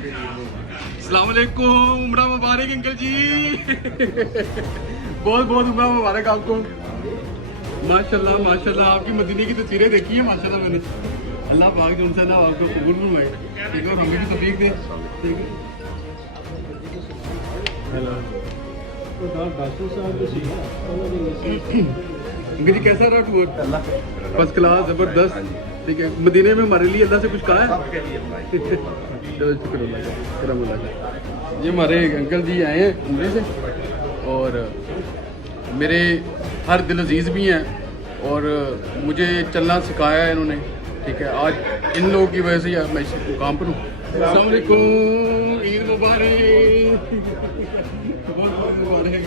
अस्सलाम वालेकुम, उम्रा मुबारक अंकल जी। बहुत बहुत उम्रा मुबारक आपको। माशाल्लाह माशाल्लाह, आपकी मदीने की तस्वीरें देखी है माशाल्लाह मैंने। अल्लाह पाक जो उनसे ना आपको कबूल फरमाए, ठीक है, और हमें भी तौफीक दे, ठीक है। हेलो अंकल जी, कैसा रहा टूर? फर्स्ट क्लास, जबरदस्त, ठीक है। मदीने में हमारे लिए अल्लाह से कुछ कहा है? चलो शुक्र अल्लाह का, करम अल्लाह का। ये हमारे अंकल जी आए हैं उम्रे से, और मेरे हर दिल अजीज़ भी हैं, और मुझे चलना सिखाया है इन्होंने, ठीक है। आज इन लोगों की वजह से मैं इस मुकाम पर हूँ। अस्सलाम वालेकुम, ईद मुबारक, बहुत बहुत मुबारक।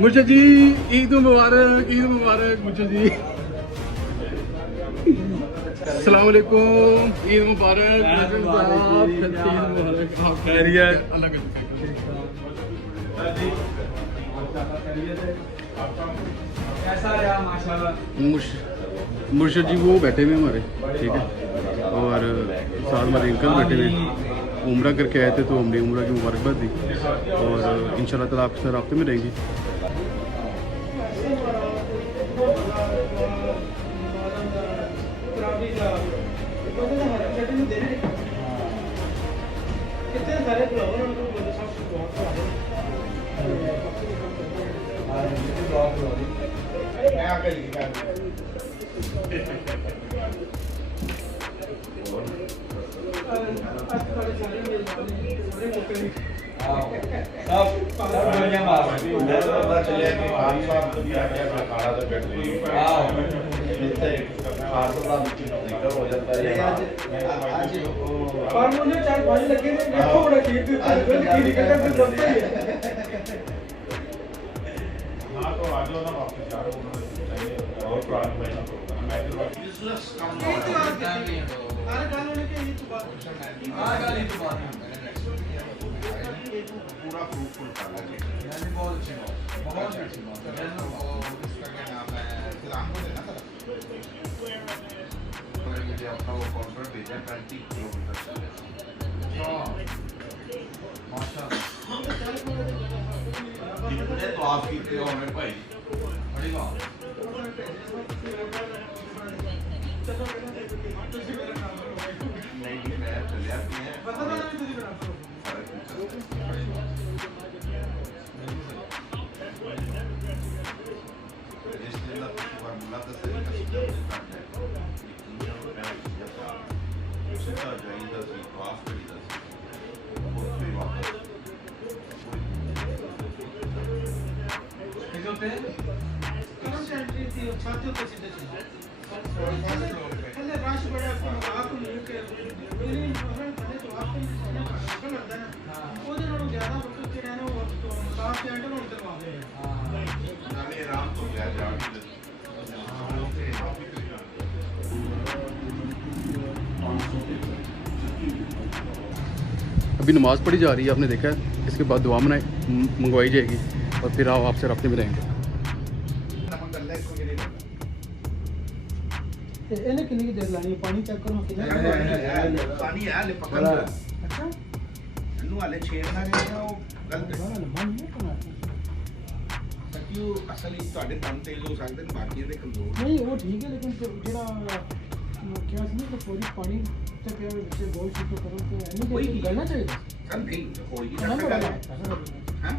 मुर्शद जी, ईद मुबारक, ईद मुबारक मुर्शद जी। अस्सलाम वालेकुम, ईद मुबारक। ईद मुबारक, आप खैरियत? अल्लाह का मुर्शद जी वो बैठे हुए हमारे, ठीक है, और साथ हमारे अंकल बैठे हुए, उम्रा करके आए थे तो हमने उम्रा की मुबारकबाद दी, और इंशाल्लाह ताला आपके साथ राब्ते में रहेंगे। तो आप कीते हो मेरे भाई बड़ी बात नहीं मैं चले आती है पता नहीं तुझे अभी नमाज़ पढ़ी जा रही है, आपने देखा है। इसके बाद दुआ मंगवाई जाएगी, और फिर आप आपसे राब्ते में रहेंगे। ਇਹਨੇ ਕਿੰਨੀ ਕੁ ਦੇਰ ਲਾਣੀ ਹੈ? ਪਾਣੀ ਚੈੱਕ ਕਰੋ ਕਿੰਨਾ पानी है ले पकड़ ਅੱਛਾ ਇਹਨੂੰ ਹਲੇ ਛੇੜਨਾ ਨਹੀਂ ਹੈ ਉਹ ਗਲਤ ਹੈ ਬੜਾ ਲੰਮਾ ਨਹੀਂ ਕਰਨਾ ਕਿਉਂ ਅਸਲ ਹੀ ਤੁਹਾਡੇ ਦਮ ਤੇਜ਼ ਹੋ ਸਕਦੇ ਨੇ ਬਾਕੀ ਇਹਦੇ ਕਮਜ਼ੋਰ ਨਹੀਂ ਉਹ ਠੀਕ ਹੈ ਲੇਕਿਨ ਜਿਹੜਾ ਕਿਹਾ ਸੀ ਨਾ ਕਿ ਪੂਰੀ ਪਾਣੀ ਤੇ ਪਿਆ ਵਿੱਚ ਗੋਲ ਸ਼ੁਰੂ ਕਰੋ ਤੇ ਇਹਨੂੰ ਗਲਣਾ ਚਾਹੀਦਾ ਸਰ ਨਹੀਂ ਹੋਈ ਨਾ ਬੜਾ ਹੈ ਹਾਂ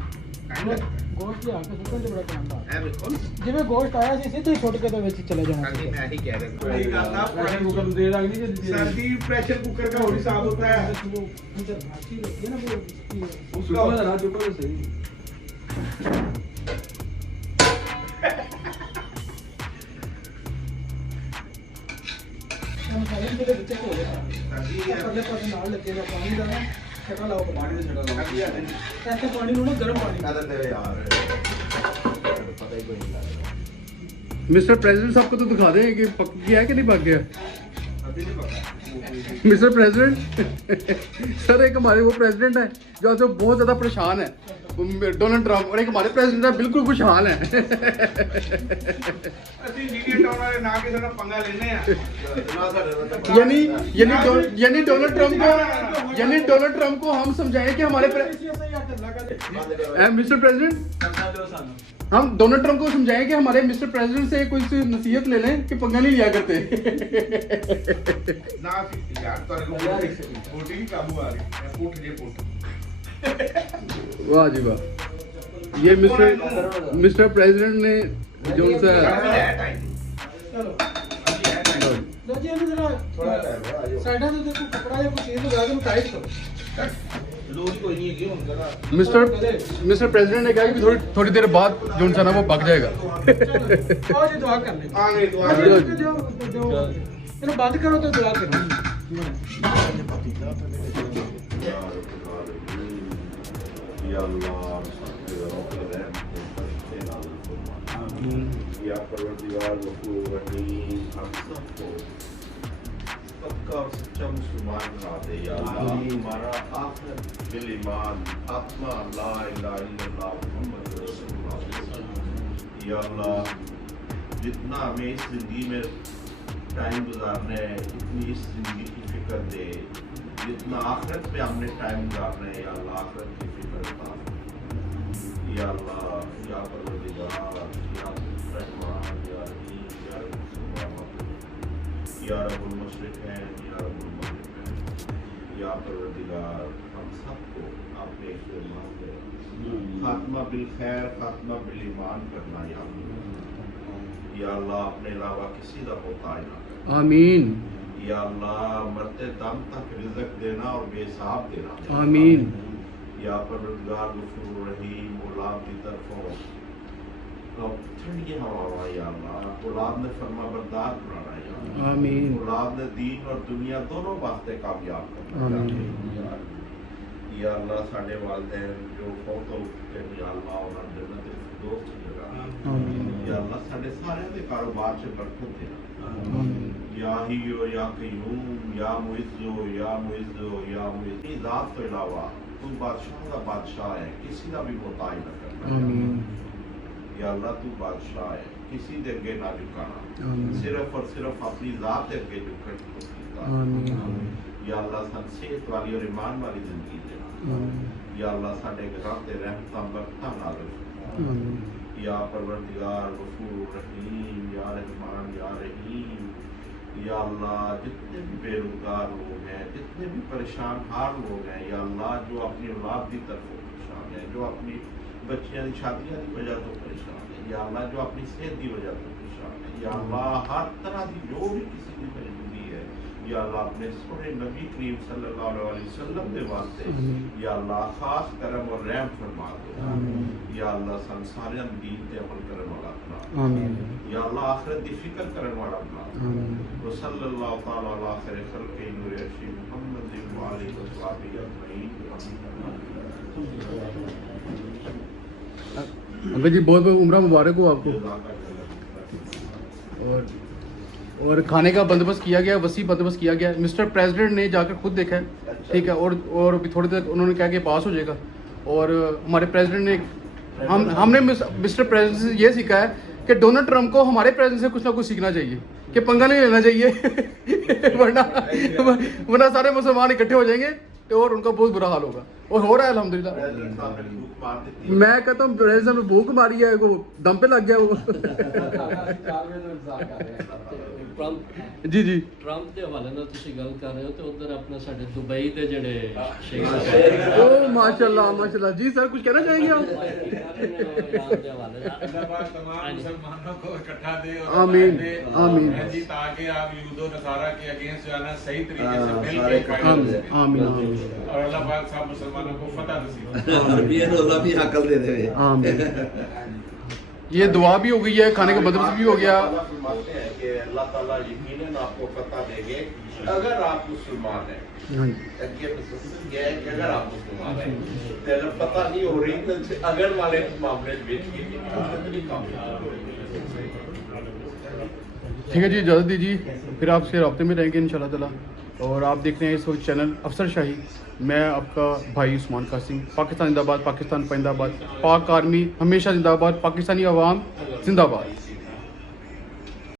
ਗੋਸ਼ਤ ਲਿਆ ਕੇ ਸੁੱਕਣ ਤੇ ਬੜਾ ਕੰਮ ਦਾ ਇਹ ਵੇਖੋ ਜਿਵੇਂ ਗੋਸ਼ਤ ਆਇਆ ਸੀ ਸਿੱਧੇ ਛੁੱਟ ਕੇ ਤਾਂ ਵਿੱਚ ਚਲੇ ਜਾਣਾ ਹਾਂਜੀ मैं ही कह रहा हूं कोई ਗੱਲ ਨਾ ਪ੍ਰੈਸ਼ਰ ਕੁੱਕਰ ਨੂੰ ਦੇ ਦਾਂਗੇ ਜੀ सर जी प्रेशर कुकर का और हिसाब होता है उधर भाती रहती है ना वो उसका ना जो पर सही हम सारे के बच्चे को सर जी पहले पास नाल लगेगा पानी डालना छका लाओ पानी से छका कर दिया नहीं लाओ ऐसे पानी नो ना गर्म पानी आदत है यार पता ही कोई नहीं मिस्टर प्रेसिडेंट साहब को तो दिखा दें कि पक गया है कि नहीं पक गया। अभी नहीं पता मिस्टर प्रेसिडेंट सर एक हमारे वो प्रेसिडेंट है जो आज बहुत ज़्यादा परेशान है डोनाल्ड ट्रंप, और एक हमारे प्रेसिडेंट है बिल्कुल खुशहाल है ਅਸੀਂ ਮੀਡੀਆ ਟਾਊਨ ਵਾਲੇ ਨਾ ਕਿਸੇ ਨਾਲ ਪੰਗਾ ਲੈਣੇ ਆ यानी डोनाल्ड ट्रंप को हम समझाएं कि हमारे मिस्टर प्रेसिडेंट हम डोनाल्ड ट्रंप को समझाएं कि हमारे मिस्टर प्रेसिडेंट से कुछ नसीहत ले लें कि पंगा नहीं लिया करते ਨਾ ਸੀ ਯਾਰ ਤੁਹਾਡੇ ਕੋਲ ਵੋਟਿੰਗ ਕਾਬੂ ਆ ਰਹੀ ਹੈ ਪੁੱਟ ਜੇ ਪੁੱਟ वाह जी वाह, ये मिस्टर प्रेसिडेंट ने जो सा ਚਲੋ ਲੋ ਜੀ ਇਹਨੂੰ ਜਰਾ ਸਾਈਡਾਂ ਦੇ ਉੱਤੇ ਕੋਈ ਕੱਪੜਾ ਜਾਂ ਕੋਈ ਚੀਜ਼ ਲਗਾ ਕੇ ਉਹਨੂੰ ਟਾਈਟ ਕਰੋ ਜ਼ਰੂਰੀ ਕੋਈ ਨਹੀਂ ਹੈਗੀ ਹੁਣ ਕਰਾ मिस्टर प्रेसिडेंट ने कहा कि थोड़ी देर बाद जो सा ना वो पक जाएगा ਆਓ ਜੀ ਦੁਆ ਕਰ ਲੈ ਆ ਗਏ ਦੁਆ ਇਹਨੂੰ ਬੰਦ ਕਰੋ ਤੇ ਦੁਆ ਕਰੋ Ya Allah, Ya Parvardigar Ghafur Rahim, हम सबको सबका सच्चा मुसलमान बना दे या अल्लाह, हमारा आखिर दिल ईमान आत्मा ला इलाहा इल्लल्लाह मुहम्मद रसूलुल्लाह या अल्लाह, जितना हमें इस जिंदगी में टाइम गुजारना है इतनी इस जिंदगी की फिक्र दे, जितना आखिरत में हमने टाइम गुजारना है या अल्लाह आखिरत की फिक्र था या अल्लाह, या परवरदिगार, या रहमान, या रहीम, या या रब्बुल मशरिक़ैन, या रब्बुल मग़रिबैन, या परवरदिगार, हम सबको अपने ईमान में खात्मा बिल खैर, खात्मा बिल ईमान करना या अल्लाह, अपने अलावा किसी का मोहताज ना करना आमीन या अल्लाह, मरते दम तक रिज़्क़ देना और बेहिसाब देना आमीन या परवरदिगार गफूर रहीम, औलाद की तरफों ठंडी हवा या अल्लाह, औलाद ने फरमा बरदार बनाना या अल्लाह, आमीन औलाद ने दीन और दुनिया दोनों वास्ते कामयाब करना या अल्लाह, साढ़े वालिदैन जो फौत हो चुके हैं या अल्लाह, उन्हें जन्नत फिरदौस की जगह या अल्लाह, साढ़े सारे दे कारोबार से बरकत देना या हियो या कय्यूम, या मुइज़्ज़ो, या मुइज़्ज़ो, या मुइज़्ज़ो, ज़ात के अलावा तू बादशाह का बादशाह है, किसी का भी मोहताज न करना या अल्लाह, तू बादशाह है, किसी दे अगे ना झुकाना, सिर्फ और सिर्फ अपनी ज़ात के अगे झुकना या अल्लाह, सन सेहत वाली और ईमान वाली जिंदगी देना या अल्लाह, साढ़े घरां ते रहमतां बरकतां नाज़िल या परवरदिगार गफूर रहीम, या रहमान, या रहीम या अल्लाह, जितने भी बेरोजगार लोग हैं, जितने भी परेशान हाल लोग हैं या अल्लाह, जो अपनी औलाद की तरफ परेशान है, जो अपनी बच्चियां की शादियां की वजह तो परेशान है या अल्लाह, जो अपनी सेहत की वजह तो परेशान है या अल्लाह, हर तरह की जो भी किसी की मजबूरी है या अल्लाह, अपने सोने नबी करीम सल्लल्लाहु अलैहि वसल्लम के वास्ते या अल्लाह, खास करम और रहम फरमा दो या अल्लाह, संसारियां दीन ते अमल करने वाला बना या अल्लाह, आखिरत की फिक्र करने वाला बना वो सल्लल्लाहु तआला अला खैर खल्क़ि नूर अर्शी मुहम्मद व आलिहि व सहाबिहि अजमईन। अंकल जी बहुत बहुत उम्र मुबारक हो आपको। और खाने का बंदोबस्त किया गया, वसी बंदोबस्त किया गया। मिस्टर प्रेसिडेंट ने जाकर खुद देखा है, ठीक है, और अभी थोड़ी देर उन्होंने कहा कि पास हो जाएगा। और हमारे प्रेसिडेंट ने हमने मिस्टर प्रेसिडेंट से ये सीखा है कि डोनाल्ड ट्रंप को हमारे प्रेसिडेंट से कुछ ना कुछ सीखना चाहिए कि पंगा नहीं लेना चाहिए वरना सारे मुसलमान इकट्ठे हो जाएंगे और उनका बहुत बुरा हाल होगा। और हो रहा है अल्हम्दुलिल्लाह। मैं कहता हूँ प्रेसिडेंट में भूख मारी है, वो दम पे लग गया वो। जी जी ट्रंप ਦੇ ਹਵਾਲੇ ਨਾਲ ਤੁਸੀਂ ਗੱਲ ਕਰ ਰਹੇ ਹੋ ਤੇ ਉਧਰ ਆਪਣਾ ਸਾਡੇ ਦੁਬਈ ਦੇ ਜਿਹੜੇ ਸ਼ੇਖ ओ माशाल्लाह माशाल्लाह। जी सर कुछ कहना चाहेंगे आप? तमाम मुसलमानों को इकट्ठा दे और आमीन आमीन जी, ताकि आप यूदो नसारा के अगेंस्ट जो है ना सही तरीके से मिल के कायम आमीन करें। आमीन आमीन और अल्लाह पाक सब मुसलमानों को फतह नसीब आमीन। ये दुआ भी हो गई है, खाने का बंदोबस्त भी हो गया। फरमाते हैं कि अल्लाह ताला यकीनन आपको फतह देंगे अगर आप मुसलमान हैं। अगे गया कि अगर आप मुसलमान हैं, अगर पता नहीं हो रही तो अगर वाले मामले में ٹھیک ہے جی، اجازت دیجیے، پھر آپ سے رابطے میں رہیں گے انشاءاللہ تعالیٰ. اور آپ دیکھ رہے ہیں اس وقت چینل افسر شاہی. میں آپ کا بھائی عثمان قاسم. پاکستان زندہ باد، پاکستان پائندہ باد، پاک آرمی ہمیشہ زندہ باد، پاکستانی عوام زندہ باد.